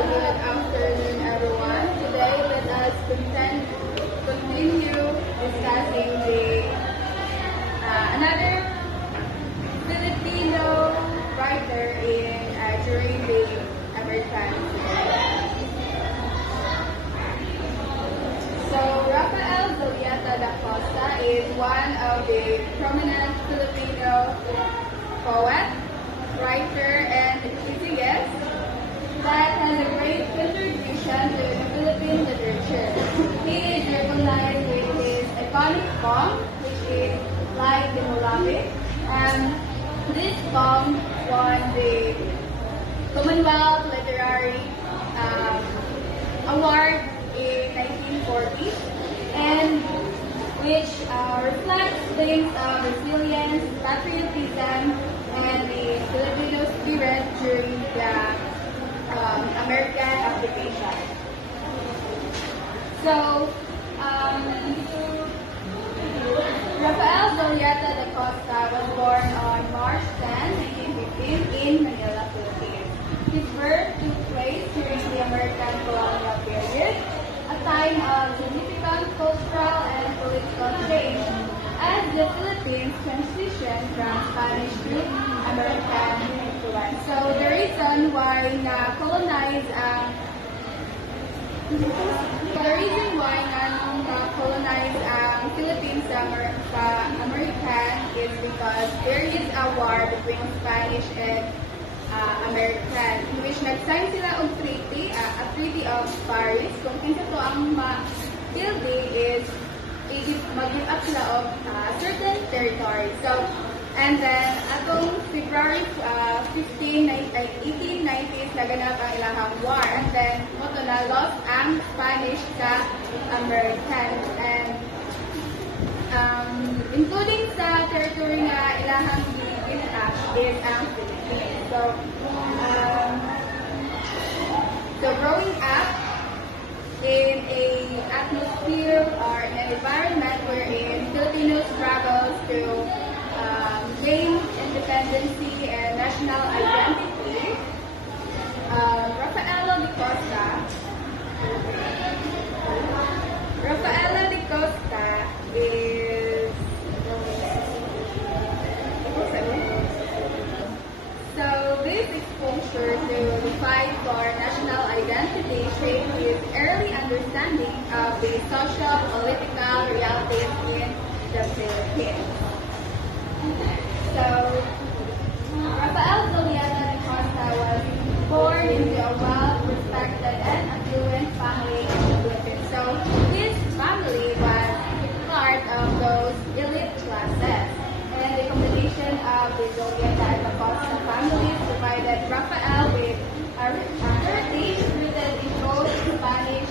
Good afternoon, everyone. Today, let us continue discussing another Filipino writer during the American Civil. So, Rafael Zulieta da Costa is one of the prominent Filipino poet, writer, and enthusiast that has a great contribution to the Philippine literature. He is recognized with his iconic poem, which is Like the Mulabi. This poem won the Commonwealth Literary Award in 1940, and which reflects themes of resilience, patriotism, and the Filipino spirit during the American occupation. So, Rafael Zulieta da Costa was born on March 10, 1915 in Manila, Philippines. His birth took place during the American colonial period, a time of significant cultural and political change as the Philippines transitioned from Spanish to American influence. So the reason why na-colonize ang Philippines sa American is because there is a war between Spanish and American, in which nag-sign sila og treaty, a Treaty of Paris, kung kinsa to ang ma-tilde is mag-give up sila of certain territory. So, and then, atong February 1890s, naganap ang ilahang war. And then, moto na lost ang Spanish sa American. And, including sa territory na ilahang give up is ang Philippines. So growing up in an atmosphere or an environment wherein Filipinos struggles to gain independency and national identity, Rafaela da Costa is so this exposure to the fight for national identity shaped his early understanding of the social political realities in the Philippines. So, Rafael Zulieta da Costa was born into a well-respected and affluent family in the Philippines. So, his family was part of those elite classes. And the combination of the Zulieta and da Costa families provided Rafael with a heritage rooted in both Spanish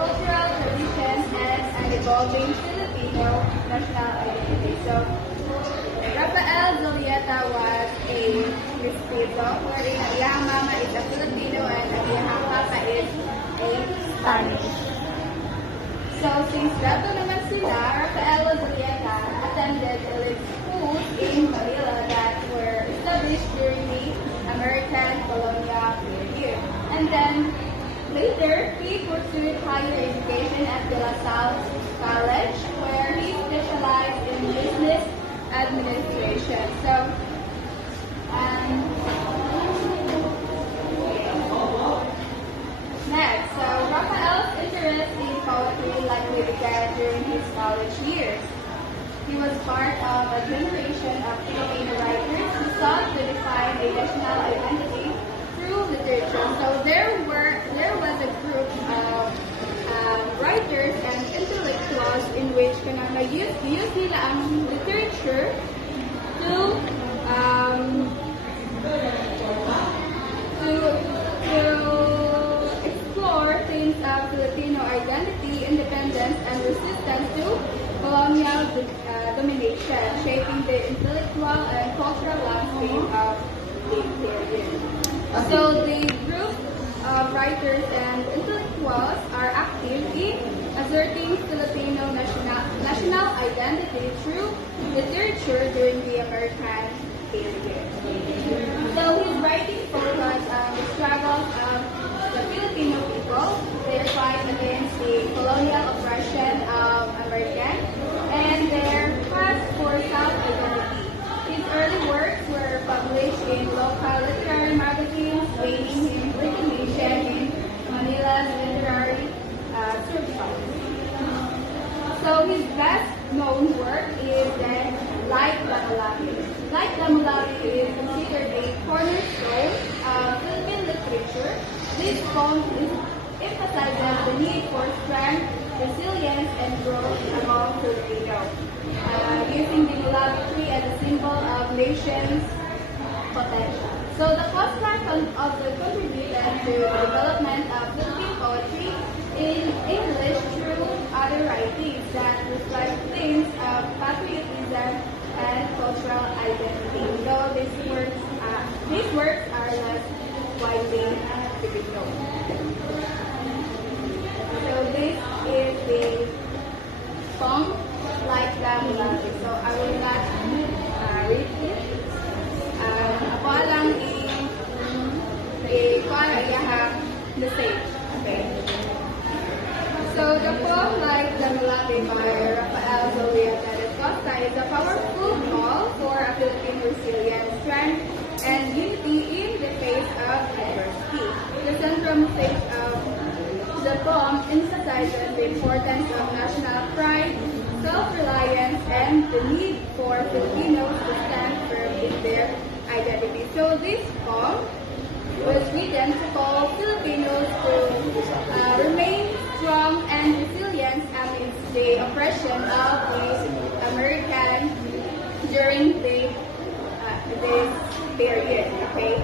cultural traditions and an evolving Filipino national identity. So, Rafael Zulieta was a mestizo, wherein ang iyang mama is a Filipino and ang iyang papa is a Spanish. So, since dato naman sila, Rafael Zulieta attended elite schools in Manila that were established during the American colonial period. And then, later, he pursued higher education at De La Salle College, where he specialized in business administration. So, next, so Rafael's interest in poetry likely began during his college years. He was part of a generation of Filipino writers who sought to define a national identity through literature. So there was a group of writers and intellectuals in which use nila ang literature to explore themes of Filipino identity, independence, and resistance to colonial domination, shaping the intellectual and cultural landscape of the period. So the group of writers and intellectuals are active in asserting Filipino national identity through literature during the American period. So his writing focused on the struggles of the Philippines known work is then Like Lamu-Lamu. Like Lamu-Lamu is considered a cornerstone of Philippine literature. This poem emphasizes the need for strength, resilience, and growth among Filipinos, using the Mulabi tree as a symbol of nation's potential. So the coastline also contributed to the development of Philippine poetry in English through other writings that reflect themes of patriotism and cultural identity. Though these works are less widely to be known. So this is the song Like Lamu-Lamu. So I will not read it. Ako lang i-para iyaha the same. Okay. So the poem Like Lamu-Lamu by Rafael Zolia Perez Costa is a powerful call for a Philippine resilience, strength, and unity in the face of adversity. The central message of the poem emphasizes the importance of national pride, self-reliance, and the need for Filipinos to stand firm in their identity. So this poem was written to call Filipinos to remain strong and resilient amidst the oppression of the American during this period. Okay.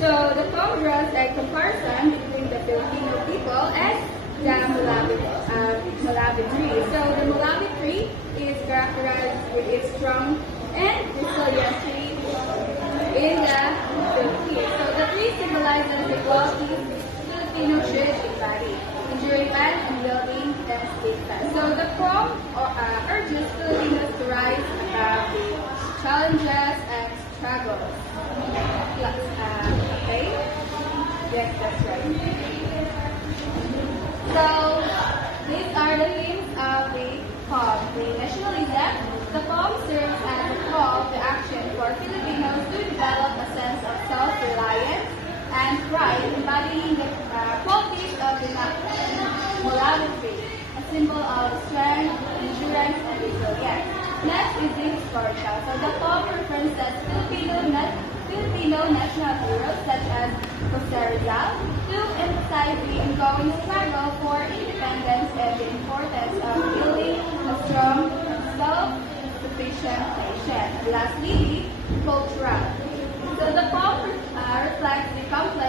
So the poem draws a comparison between the Filipino people and the Mulabi tree. So the Mulabi tree is characterized with its strong and resilient tree in the Philippines. So the tree symbolizes the qualities Filipinos should embody: enjoyment and building and steadfast. So the poem urges Filipinos to rise above the challenges and struggles. Okay? Yes, that's right. So these are the themes of the poem. The nationalism. The poem serves as a call to action for Filipinos to develop a sense of self-reliance and pride, embodying the qualities of the Mulabi tree, a symbol of strength, endurance, and resilience. Next is the historical. So the poem references Filipino national heroes such as Jose Rizal to emphasize the ongoing struggle for independence and the importance of building a strong, self-sufficient nation. Lastly, cultural. So the poem reflects the complex